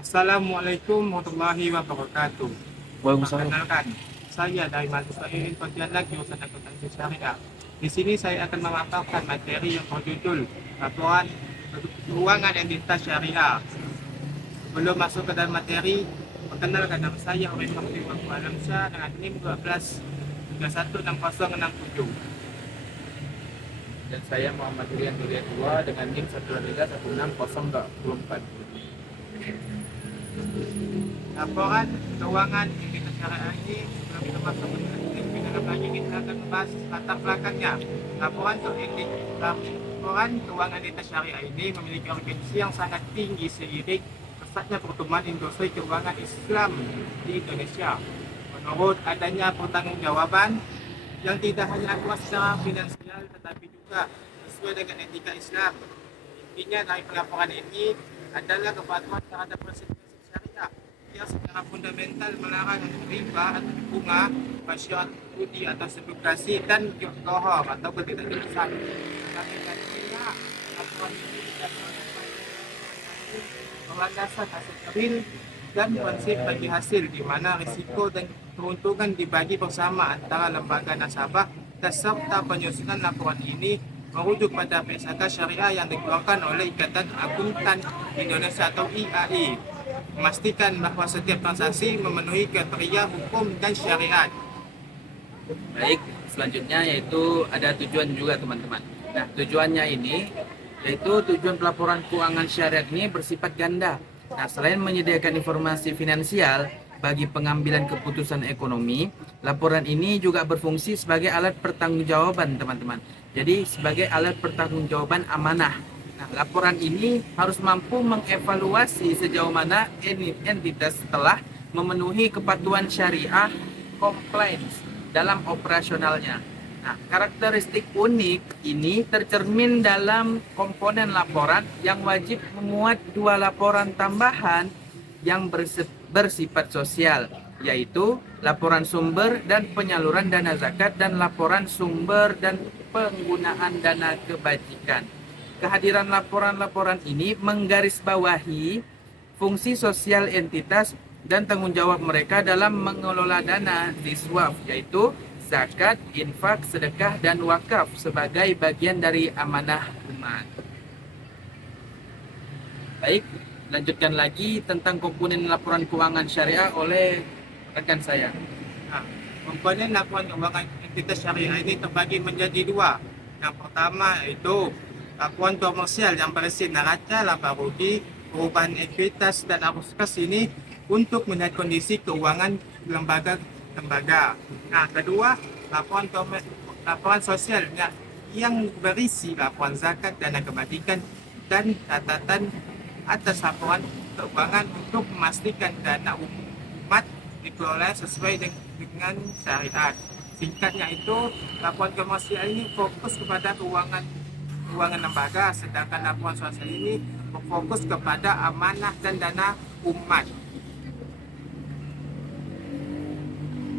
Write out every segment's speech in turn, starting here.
Assalamualaikum warahmatullahi wabarakatuh. Waalaikumsalam. Perkenalkan, saya dari mahasiswa IAIN Pontianak jurusan Akuntansi Syariah. Di sini saya akan memaparkan materi yang berjudul Laporan Keuangan Entitas Syariah. Sebelum masuk ke dalam materi, perkenalkan nama saya Orif Fakri Waku Alamsyah dengan NIM 12316067. Dan saya Muhammad Irian Nuria II dengan NIM 1316024. Laporan keuangan entitas syariah ini sebelum kita masuk ke lebih dalam lagi kita akan membahas latar belakangnya. Laporan keuangan entitas syariah ini memiliki urgensi yang sangat tinggi seiring pesatnya pertumbuhan industri keuangan Islam di Indonesia. Menurut adanya pertanggungjawaban yang tidak hanya kuat secara finansial tetapi juga sesuai dengan etika Islam. Intinya dari pelaporan ini adalah kepatuhan terhadap prinsip-prinsip syariah yang secara fundamental melarang riba atau bunga, masyarakat judi atau spekulasi dan johor atau ketidakjelasan. Kami nantinya laporan ini didasarkan pada landasan hasil real dan prinsip bagi hasil di mana risiko dan keuntungan dibagi bersama antara lembaga nasabah dan serta penyusunan laporan ini merujuk pada PSAK syariah yang dikeluarkan oleh Ikatan Akuntan Indonesia atau IAI, memastikan bahwa setiap transaksi memenuhi kriteria hukum dan syariat. Baik, selanjutnya yaitu ada tujuan juga teman-teman. Nah, tujuannya ini yaitu tujuan pelaporan keuangan syariah ini bersifat ganda. Nah, selain menyediakan informasi finansial bagi pengambilan keputusan ekonomi, laporan ini juga berfungsi sebagai alat pertanggungjawaban teman-teman. Jadi sebagai alat pertanggungjawaban amanah. Nah, laporan ini harus mampu mengevaluasi sejauh mana entitas telah memenuhi kepatuhan syariah compliance dalam operasionalnya. Nah, karakteristik unik ini tercermin dalam komponen laporan yang wajib memuat dua laporan tambahan yang bersifat sosial, yaitu laporan sumber dan penyaluran dana zakat dan laporan sumber dan penggunaan dana kebajikan. Kehadiran laporan-laporan ini menggarisbawahi fungsi sosial entitas dan tanggung jawab mereka dalam mengelola dana diswaf, yaitu zakat, infak, sedekah, dan wakaf sebagai bagian dari amanah umat. Baik, lanjutkan lagi tentang komponen laporan keuangan syariah oleh rekan saya. Nah, komponen laporan keuangan entitas syariah ini terbagi menjadi dua. Yang pertama yaitu laporan komersial yang berisi neraca, laba rugi, perubahan ekuitas dan arus kas ini untuk melihat kondisi keuangan lembaga. Nah, kedua, laporan sosial yang berisi laporan zakat, dana kebajikan dan catatan atas laporan keuangan untuk memastikan dana umat dikelola sesuai dengan syariat. Singkatnya itu, laporan komersial ini fokus kepada keuangan lembaga, sedangkan laporan sosial ini berfokus kepada amanah dan dana umat.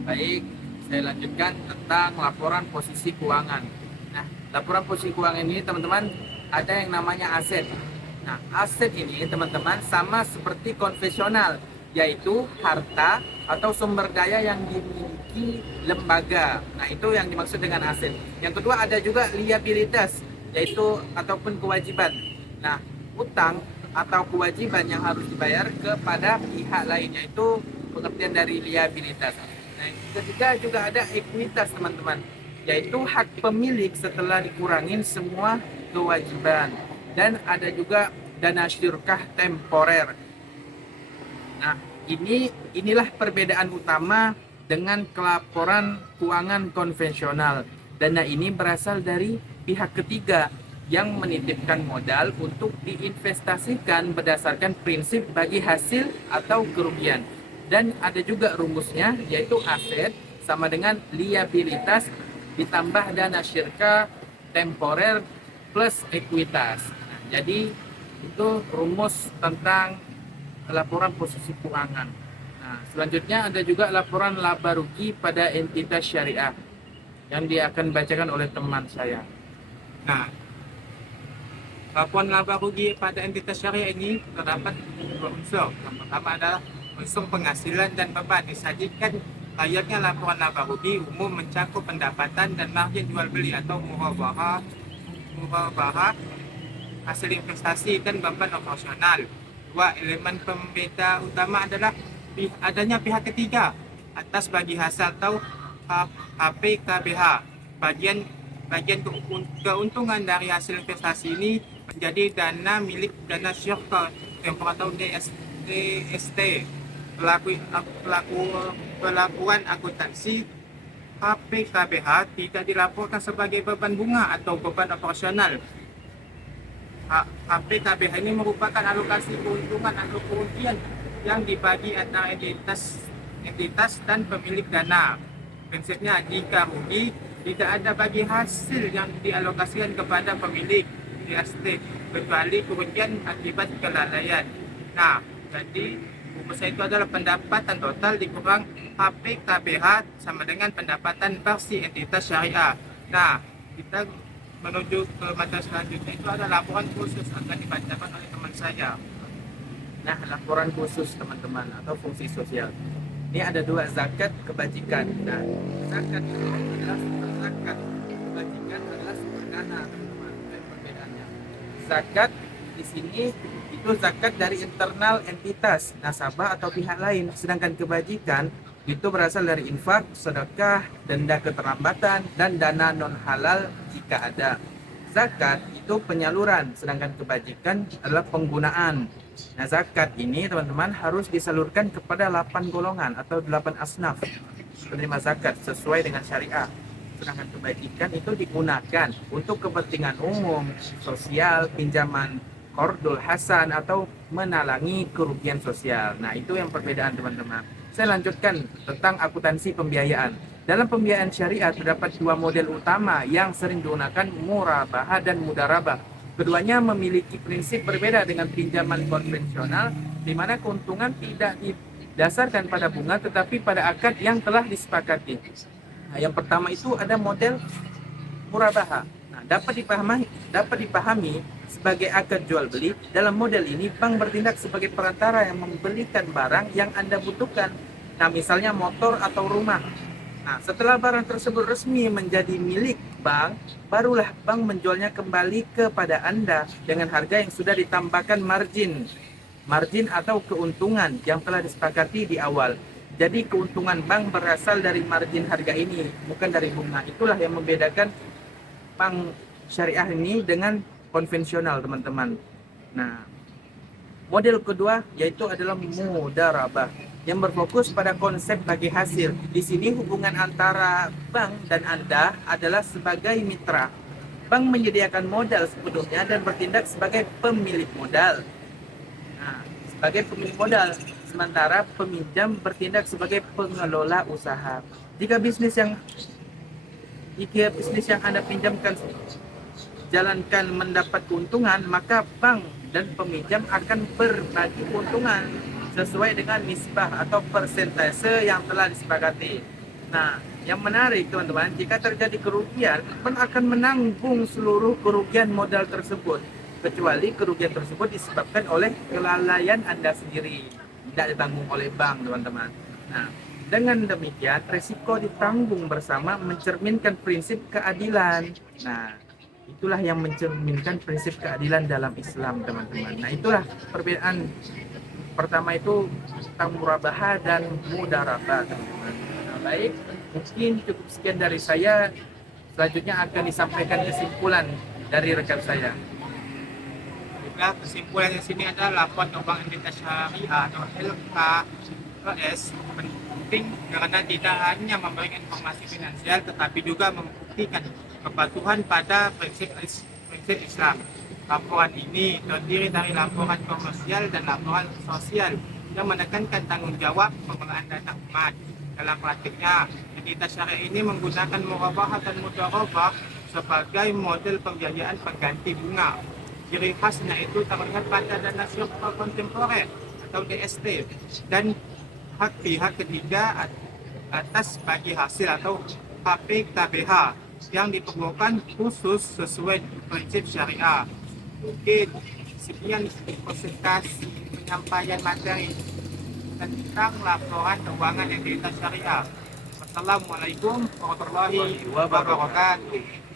Baik, saya lanjutkan tentang laporan posisi keuangan. Nah, laporan posisi keuangan ini teman-teman ada yang namanya aset. Nah, aset ini teman-teman sama seperti konvensional, yaitu harta atau sumber daya yang dimiliki lembaga. Nah, itu yang dimaksud dengan aset. Yang kedua ada juga liabilitas, yaitu ataupun kewajiban. Nah, utang atau kewajiban yang harus dibayar kepada pihak lain, yaitu pengertian dari liabilitas. Nah, ketiga juga ada ekuitas teman-teman, yaitu hak pemilik setelah dikurangin semua kewajiban. Dan ada juga dana syirkah temporer. Nah, inilah perbedaan utama dengan laporan keuangan konvensional. Dana ini berasal dari pihak ketiga yang menitipkan modal untuk diinvestasikan berdasarkan prinsip bagi hasil atau kerugian. Dan ada juga rumusnya, yaitu aset sama dengan liabilitas ditambah dana syirka temporer plus ekuitas. Nah, jadi itu rumus tentang laporan posisi keuangan. Nah, selanjutnya ada juga laporan laba rugi pada entitas syariah yang dia akan bacakan oleh teman saya. Nah, laporan laba rugi pada entitas syariah ini terdapat dua unsur. Yang pertama adalah unsur penghasilan dan beban. Disajikan layaknya laporan laba rugi umum mencakup pendapatan dan margin jual beli atau murabahah hasil investasi dan beban operasional. Dua elemen pembeda utama adalah adanya pihak ketiga atas bagi hasil atau HPKBH. Bagian keuntungan dari hasil investasi ini menjadi dana milik dana syurga temporer atau DST. Pelakuan akuntansi HPKBH tidak dilaporkan sebagai beban bunga atau beban operasional. HPKBH ini merupakan alokasi keuntungan atau kerugian yang dibagi antara entitas dan pemilik dana. Prinsipnya, jika rugi, tidak ada bagi hasil yang dialokasikan kepada pemilik DST, kecuali kerugian akibat kelalaian. Nah, jadi rumusnya itu adalah pendapatan total dikurang HPKBH sama dengan pendapatan versi entitas syariah. Nah, kita menuju ke materi selanjutnya, itu ada laporan khusus akan dibacakan oleh teman saya. Nah, laporan khusus teman-teman atau fungsi sosial. Ini ada dua, zakat, kebajikan. Nah, zakat itu adalah sumber zakat, kebajikan adalah sumber dana, teman-teman. Itu perbedaannya. Zakat di sini itu zakat dari internal entitas, nasabah atau pihak lain. Sedangkan kebajikan itu berasal dari infak, sedekah, denda keterlambatan, dan dana non halal jika ada. Zakat itu penyaluran, sedangkan kebajikan adalah penggunaan. Nah, zakat ini teman-teman harus disalurkan kepada 8 golongan atau 8 asnaf penerima zakat sesuai dengan syariah. Sedangkan kebajikan itu digunakan untuk kepentingan umum, sosial, pinjaman qardul hasan atau menalangi kerugian sosial. Nah, itu yang perbedaan teman-teman. Saya lanjutkan tentang akuntansi pembiayaan. Dalam pembiayaan syariah terdapat dua model utama yang sering digunakan, murabahah dan mudarabah. Keduanya memiliki prinsip berbeda dengan pinjaman konvensional, di mana keuntungan tidak didasarkan pada bunga tetapi pada akad yang telah disepakati. Nah, yang pertama itu ada model murabahah. Nah, dapat dipahami sebagai akad jual beli. Dalam model ini, bank bertindak sebagai perantara yang membelikan barang yang Anda butuhkan. Nah, misalnya motor atau rumah. Nah, setelah barang tersebut resmi menjadi milik bank, barulah bank menjualnya kembali kepada Anda dengan harga yang sudah ditambahkan margin atau keuntungan yang telah disepakati di awal. Jadi keuntungan bank berasal dari margin harga ini, bukan dari bunga. Itulah yang membedakan bank syariah ini dengan konvensional, teman-teman. Nah, model kedua yaitu adalah mudarabah yang berfokus pada konsep bagi hasil. Di sini hubungan antara bank dan Anda adalah sebagai mitra. Bank menyediakan modal sepenuhnya dan bertindak sebagai pemilik modal. Nah, sebagai pemilik modal, sementara peminjam bertindak sebagai pengelola usaha. Jika bisnis yang Anda pinjamkan jalankan mendapat keuntungan, maka bank dan peminjam akan berbagi keuntungan sesuai dengan nisbah atau persentase yang telah disepakati. Nah, yang menarik teman-teman, jika terjadi kerugian, bank akan menanggung seluruh kerugian modal tersebut, kecuali kerugian tersebut disebabkan oleh kelalaian Anda sendiri, tidak ditanggung oleh bank, teman-teman. Nah, dengan demikian, risiko ditanggung bersama mencerminkan prinsip keadilan. Nah, itulah yang mencerminkan prinsip keadilan dalam Islam, teman-teman. Nah, itulah perbedaan pertama itu tentang murabahah dan mudarabah, teman-teman. Nah, baik, mungkin cukup sekian dari saya. Selanjutnya akan disampaikan kesimpulan dari rekan saya. Juga kesimpulan di sini adalah laporan keuangan entitas syariah atau LKS penting karena tidak hanya memberikan informasi finansial tetapi juga membuktikan kepatuhan pada prinsip Islam. Laporan ini terdiri dari laporan komersial dan laporan sosial yang menekankan tanggung jawab pengelolaan dana umat. Dalam praktiknya, entitas syariah ini menggunakan murabahah dan mudarabah sebagai model pembiayaan pengganti bunga. Ciri khasnya itu terlihat pada dana syurga kontemporer atau DST dan hak pihak ketiga atas bagi hasil atau HPKBH yang diperlukan khusus sesuai prinsip syariah. Mungkin sekian presentasi penyampaian materi tentang laporan keuangan entitas syariah. Wassalamualaikum warahmatullahi wabarakatuh.